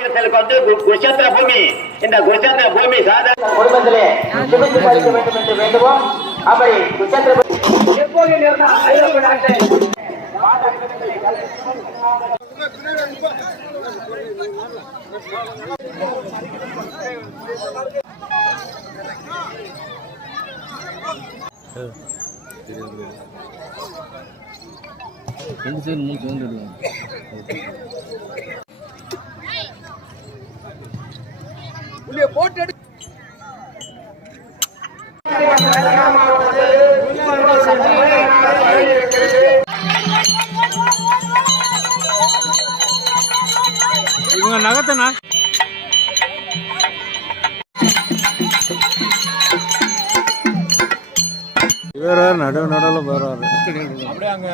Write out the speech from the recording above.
வந்து குஷேத்திர பூமி. இந்த குஷேத்திர பூமி சாதாரண குடும்பத்திலே சுபித்து பறிக்க வேண்டும் என்று வேண்டுவோம். அப்படி குஷேத்திர போட்டு இவங்க நகத்தனா இவர் நடுவில் போறாரு அப்படியே அங்க